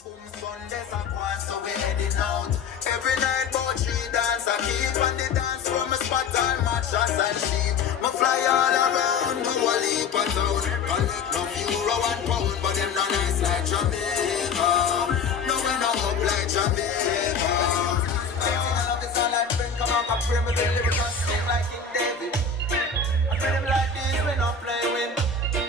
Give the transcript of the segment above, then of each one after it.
Sundays are gone, so we heading out. Every night, about 3 dance I keep on the dance from a spot on mattress and sheep. Me fly all around, me will leap a town. Collect no euro and pound, but them not nice like Jamaica. No, we not up like Jamaica. All of this all I bring, come on, I pray me the lyrics and sing like King David. I feel them like this, we not play with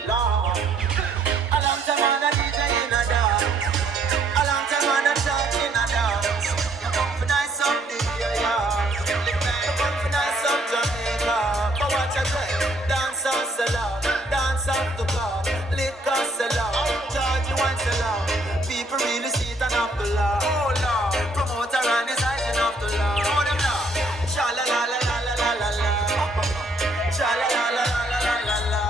Lord. A long time on a DJ in a dance. A long time on a church in a dance. You come for nice up the yeah. You come for nice up Jamaica. But watch a say, dance and sell out. Dance up to God. Liquor sell out. Charge you and sell out. People really see it and have to laugh. Oh Lord, promoter and his eyes enough to laugh. Oh them laugh. Sha la la la la la la la la. Sha la la la la la la la la.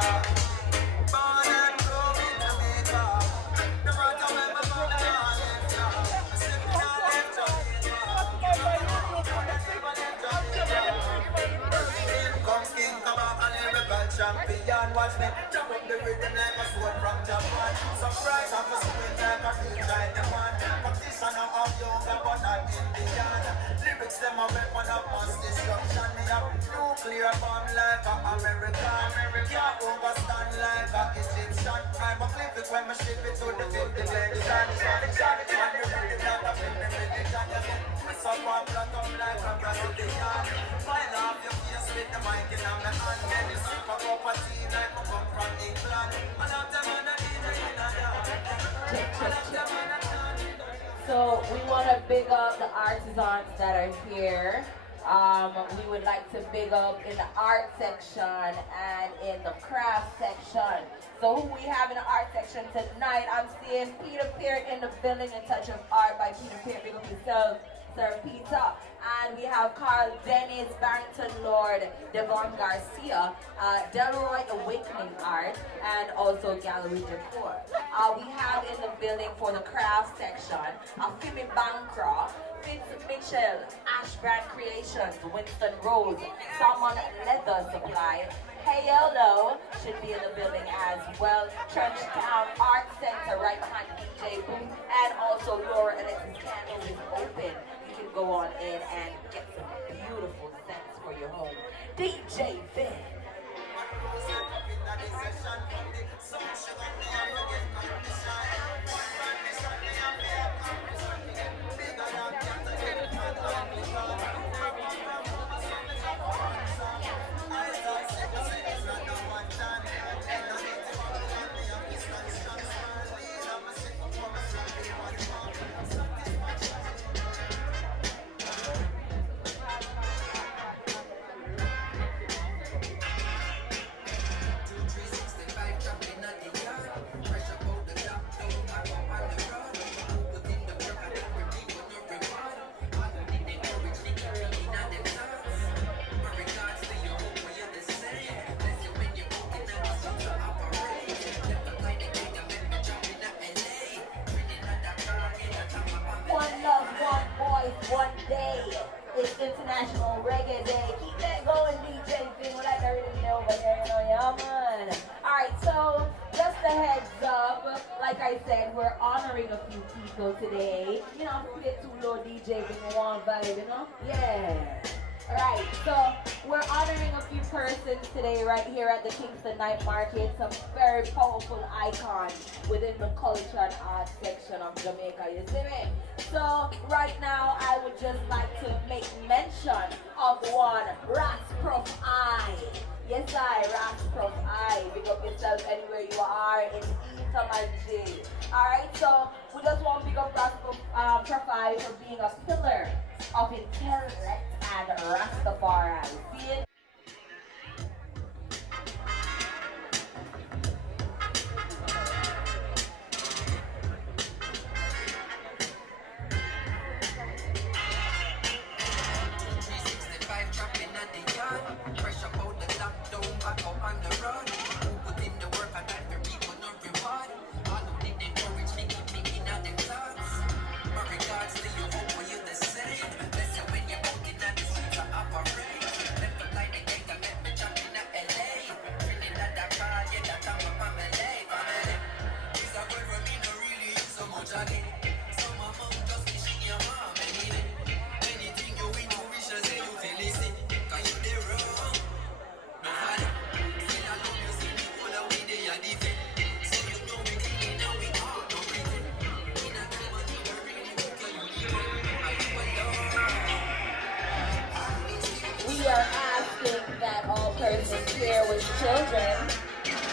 Born and grown in Jamaica. No matter where my mother left ya. I say me not left Jamaica. In comes King Kabaka, lyrical champion. Watch me chop up the rhythm like a sword from Japan. Surprise off a swing like a real Chinaman. Practitioner of yoga but not Indian. Lyrics them a weapon of mass destruction. Me have nuclear bomb like a American. Can't overstand like a Egyptian. I'm a flip it when me ship it to the 50 legend. Shot it on the rhythm like a film religion. You get twist up and flat up like a Brazilian. Fine off your face with the mic in my hand. Then you sip a cup of tea like me come from England. And I'm the man that need a So we want to big up the artisans that are here. We would like to big up in the art section and in the craft section. So who we have in the art section tonight? I'm seeing Peter Peer in the building, A Touch of Art by Peter Peer. Big up yourself, Sir Peter. And we have Carl Dennis, Barrington Lord, Devon Garcia, Delroy Awakening Art, and also Gallery Decor. We have in the building for the craft section, Fimi Bancroft, Vince Mitchell, Ash Brand Creations, Winston Rose, Salmon Leather Supply, Hey Hello should be in the building as well. Trenchtown Art Center right behind the DJ booth, and also Laura Alexis Candles is open. You can go on in and get some beautiful scents for your home. DJ Vin. One day, it's International Reggae Day. Keep that going, DJ Vin. We're like everything over there, you know, yeah, man. Alright, so just a heads up, like I said, we're honoring a few people today. You know, if we get too low, DJ Vin, we want vibe, you know? Yeah. Alright, so we're honoring a few persons today right here at the Kingston Night Market. Some very powerful icons within the culture and art section of Jamaica, you see me? So right now I would just like to make mention of one, Ras Prof I. Yes I, Ras Prof I. Pick up yourself anywhere you are in Eton and J. Alright, so we just want to pick up Ras Prof I for being a pillar of intellect and Rastafari. See it? Regards to you, hope you the same. Listen when you're walking down the streets, I operate. Left the light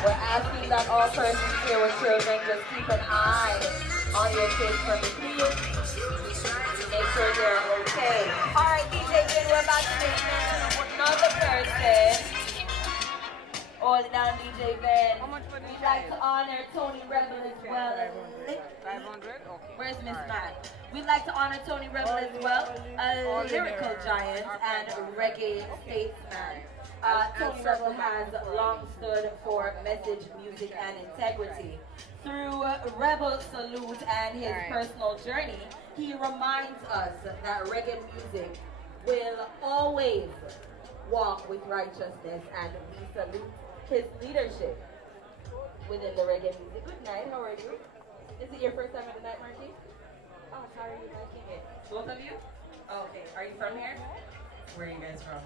We're asking that all persons here with children just keep an eye on your kids from the field. Make sure they're okay. Alright, DJ Vin, we're about to make another person. Hold it down, DJ Vin. We'd like to honor Tony Rebel as well. 500? Okay. Where's Miss Matt? We'd like to honor Tony Rebel as well, a lyrical giant and reggae statesman. Tony Rebel has long stood for message, music, and integrity. Through Rebel Salute and his personal journey, he reminds us that reggae music will always walk with righteousness, and we salute his leadership within the reggae music. Good night, how are you? Is it your first time at the night market? Oh, how are you liking it? Both of you? Oh, okay, are you from here? Where are you guys from?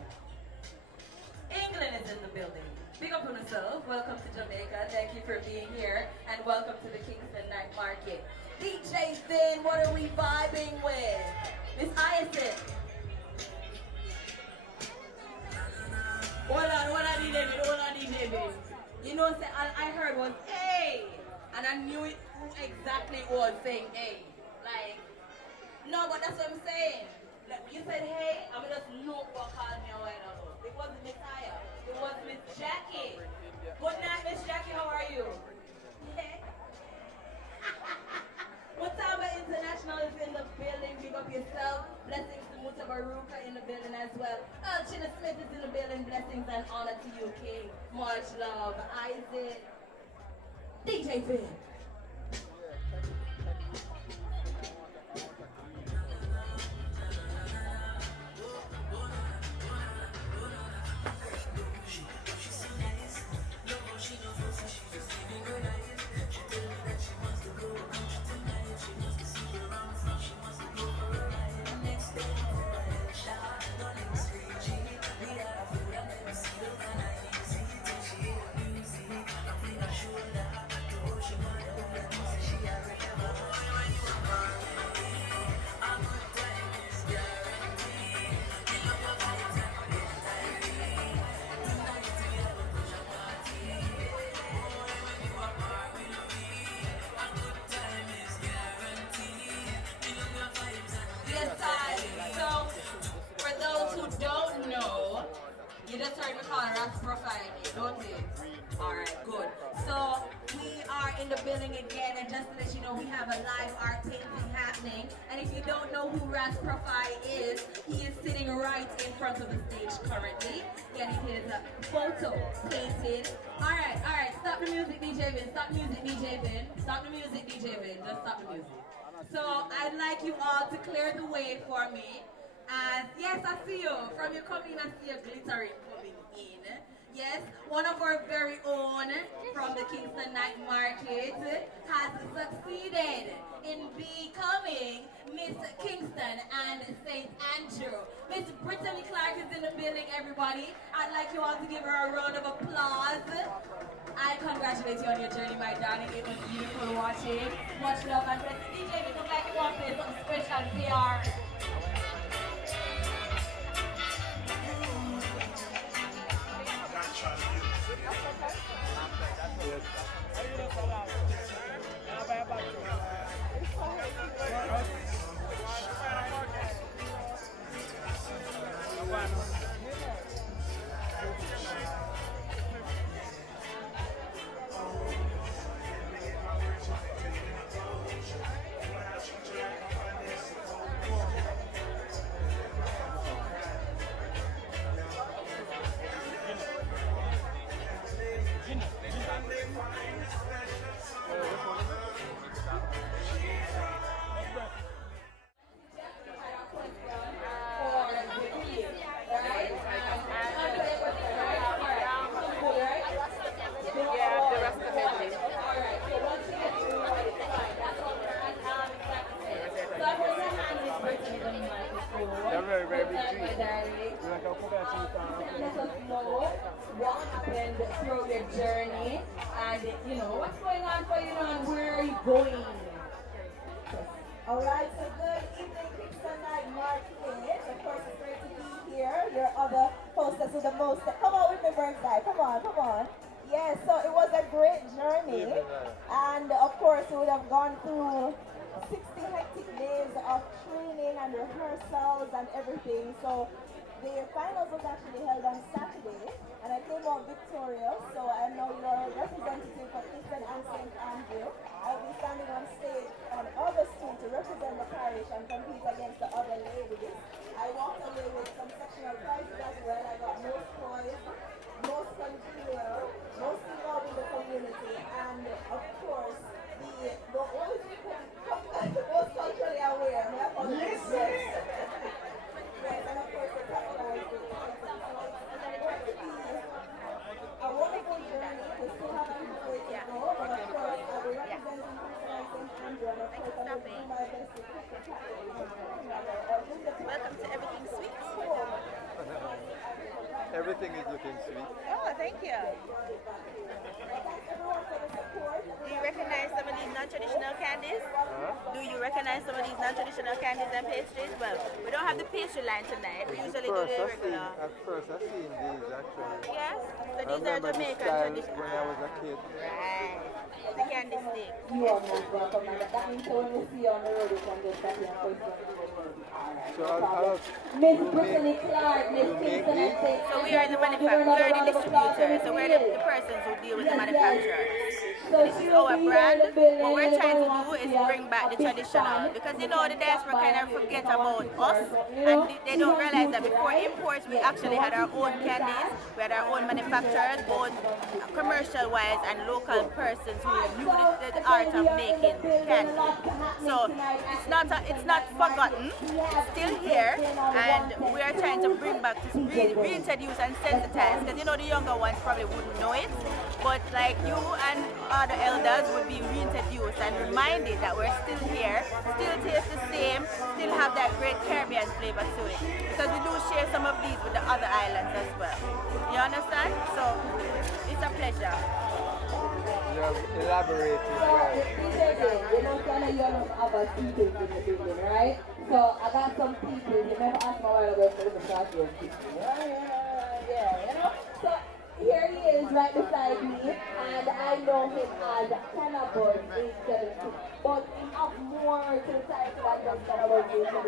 England is in the building. Big up on yourself. Welcome to Jamaica. Thank you for being here. And welcome to the Kingston Night Market. DJ Finn, what are we vibing with? Miss Hyacinth. Hold on, DJ Vin. You know, say, I heard was hey, and I knew it who exactly was saying hey. Like, no, but that's what I'm saying. Like, you said hey, I'm just know what called me a while ago. It wasn't Miss Aya, it was Miss Jackie. Good night, Miss Jackie, how are you? Yeah. Mutaba International is in the building. Big up yourself. Blessings to Mutabaruka in the building as well. China Smith is in the building. Blessings and honor to you, King. Much love. Isaac. DJ Finn. You just heard me call Raps Profile, don't you? Alright, good. So, we are in the building again, and just to let you know, we have a live art painting happening. And if you don't know who Raps Profile is, he is sitting right in front of the stage currently, getting his photo painted. Alright, stop the music, DJ Vin. Stop the music, DJ Vin. Stop the music, DJ Vin. Just stop the music. So, I'd like you all to clear the way for me. And yes, I see you. From you coming, I see you glittering coming in. Yes, one of our very own from the Kingston Night Market has succeeded in becoming Miss Kingston and St. Andrew. Miss Brittany Clark is in the building, everybody. I'd like you all to give her a round of applause. I congratulate you on your journey, my darling. It was beautiful watching. Much love and blessings. DJ, we look like you want to play something special PR. What happened through your journey, and you know what's going on for you now, and where are you going? Alright, so good evening, Kingston Night Market. Of course, it's great to be here. Your other hostess with the most. Come on with me, Birdseye. Come on. Yes, so it was a great journey. And of course, we would have gone through 60 hectic days of training and rehearsals and everything. So the finals was actually held on Saturday, and I came out victorious. So I'm now your representative for Kingston and St. Andrew. I'll be standing on stage on August 2 to represent the parish and compete against the other ladies. I walked away with some sectional prizes as well. I got most points, most congenial, most involved in the community, and of course, the only most culturally aware. Yes, yes, and of course, the top one was the a wonderful journey. We still have a little way to go, but of course, I'll be representing Kingston and Andrew, and of course, I will do my best to keep the Welcome to Everything Sweet. Everything is looking sweet. Oh, thank you. Do you recognize some of these non-traditional candies? Do you recognize some of these non-traditional candies and pastries? Well, we don't have the pastry line tonight. We usually do the regular. At first I've seen these actually. Yes? So I these are remember the Jamaican style traditional. when I was a kid. Right. The candy stick. You are most welcome, and that means when we see you on the road, you can just stop here and question. So I'll Miss Brittany Clark, Miss Kingston and St. So we are the manufacturer, we are the distributors, so we're the persons who deal with the manufacturers. This is our brand. What we're trying to do is bring back the traditional, because you know the diaspora kind of forget about us, and they don't realize that before imports we actually had our own candies, we had our own manufacturers, both commercial wise and local persons who knew the art of making candy. So it's not forgotten, it's still here, and we are trying to bring back, to reintroduce and sensitize, because you know the younger ones probably wouldn't know it, but like you and other elders would be reintroduced and reminded that we're still here, still taste the same, still have that great Caribbean flavor to it, because we do share some of these with the other islands as well. You understand? So it's a pleasure. You have elaborated well. You know, kind of you have other people in the building, right? So I got some people, you never asked me why I was going to start with people. Yeah, you know? So here he is right beside me, and I know him as Cannabis 876. But he have more to the title than just Cannabis 876.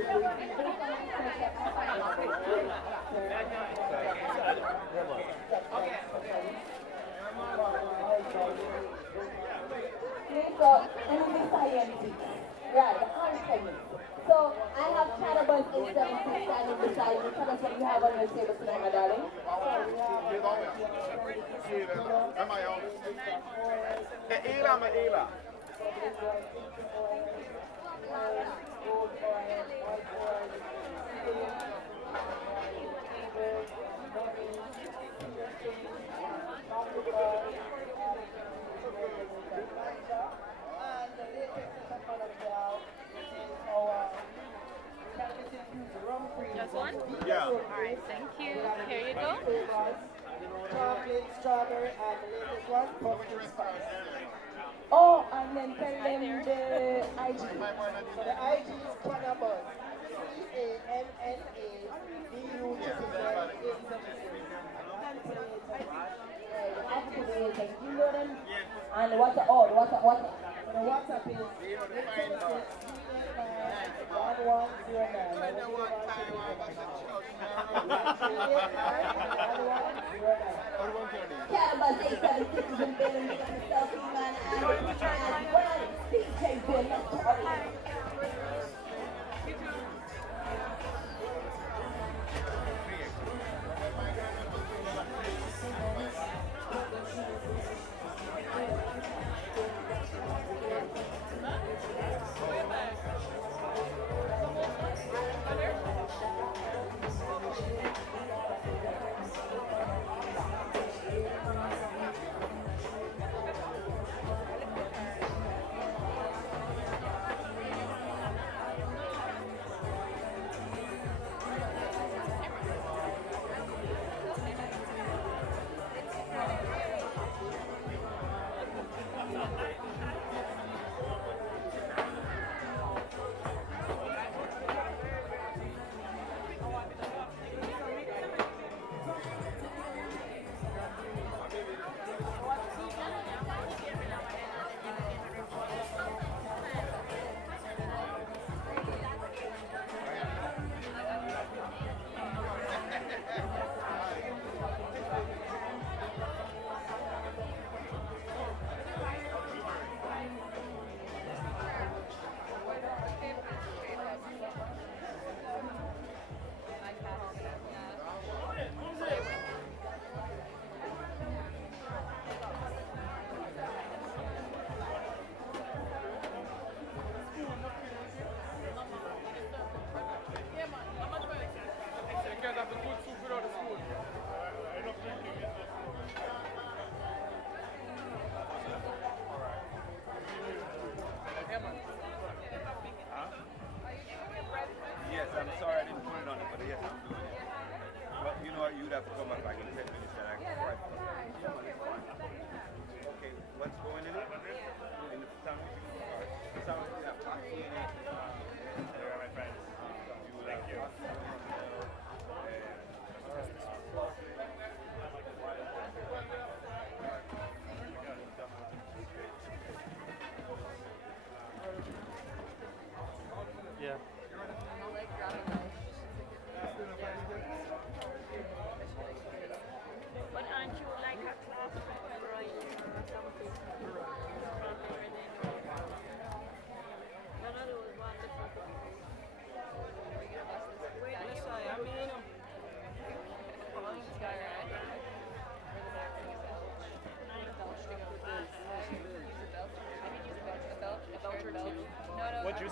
So, and I'm the scientist. Right, the alchemist. So, I have Cannabis 876 standing beside me. Tell us what you have on your table tonight, my darling. Just one? Yeah. Alright, thank you. Here you go. chocolate, strawberry, and the latest one, pumpkin spice. Oh, and then tell them the IG. So the IG is Cannabis. C-A-N-N-A-B-U-T-T-Y. You know them? And what's the odd? What's the The WhatsApp is 876-1109. Cannabis 876 is in building. Big up yourself, man. And as well, DJ Bill. Let's party.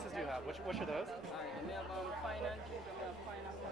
pieces do you have? Which are those? Alright, we have fine and ginger, we have pineapple,